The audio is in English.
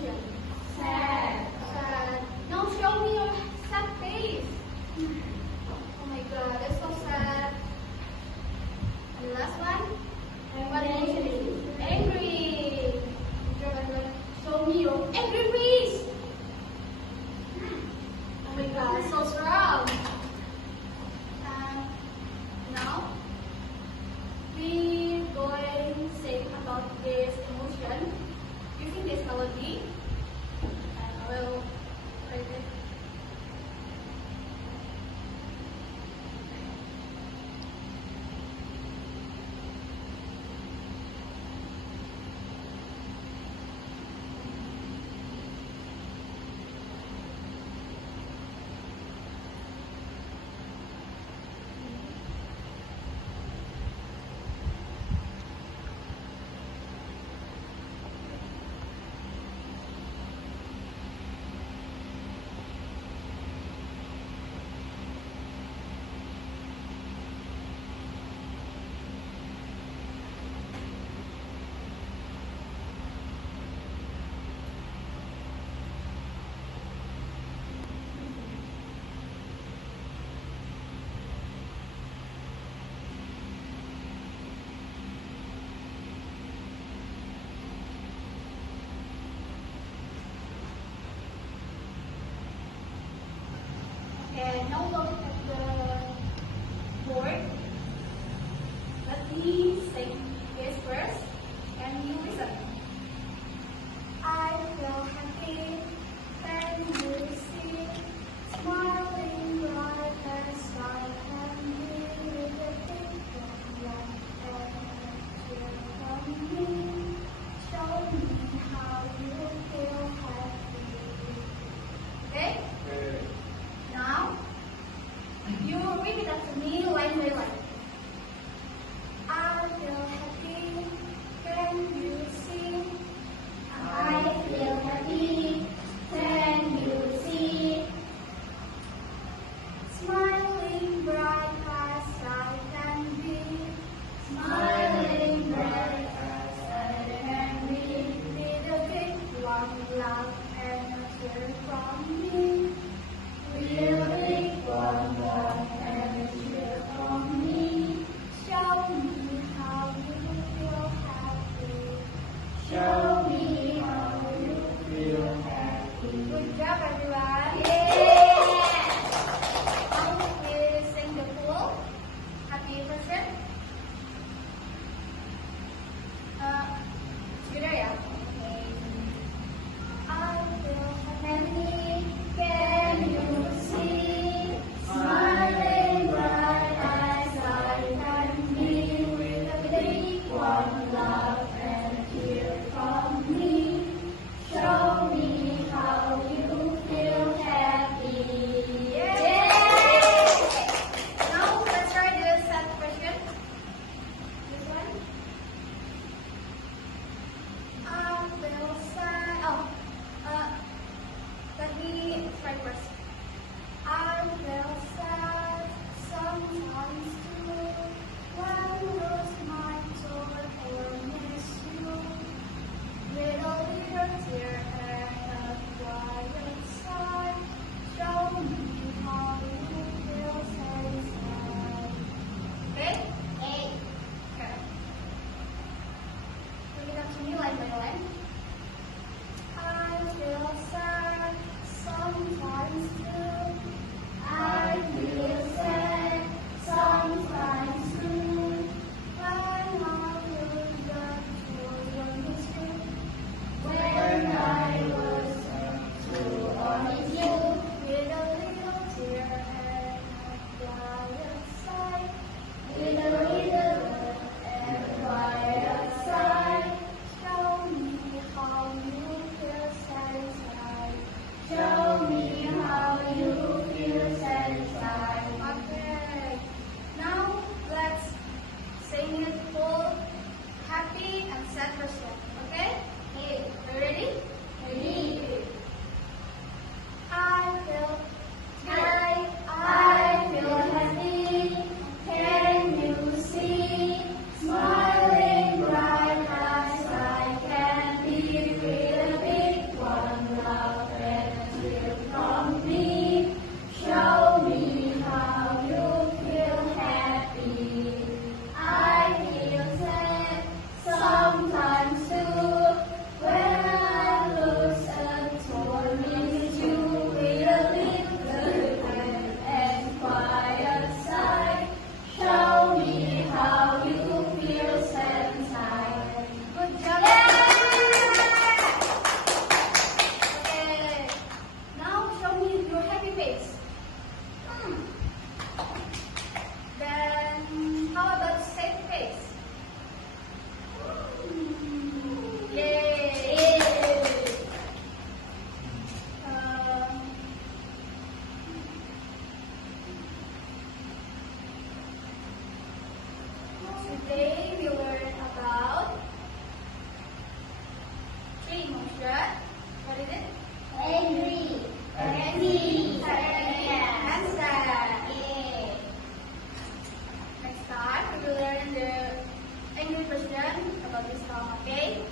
emotion? Sad. Sad. Now show me your sad face. Oh my god, that's so sad. And the last one? What emotion is it? Angry. Show me your angry face. Oh my god, so strong. Now, we're going to say about this emotion using this melody. And I will write it. And now look at the board. Let me sing this first and you listen. I feel happy when you see smiling bright as I can be with a big love and cheer from me. Show me how you feel happy. Okay? Now, you repeat after me line by line. I feel happy when you see. I feel happy when you see Smiling bright as I can be. smiling bright as I can be. With a big warm love and a cheer from me. Real big warm love and a cheer from me. Show me how you feel happy. Show me how you feel happy. Good job, everyone. Yeah! Now we sing the full happy version. Together, yeah? I feel happy. Can you see? Smiling bright as I can be with a big warm love and a cheer from Today we learn about three emotions. What is it? Angry. Angry, sad, and sad. Yeah. Next time we will learn the angry question about this song, okay?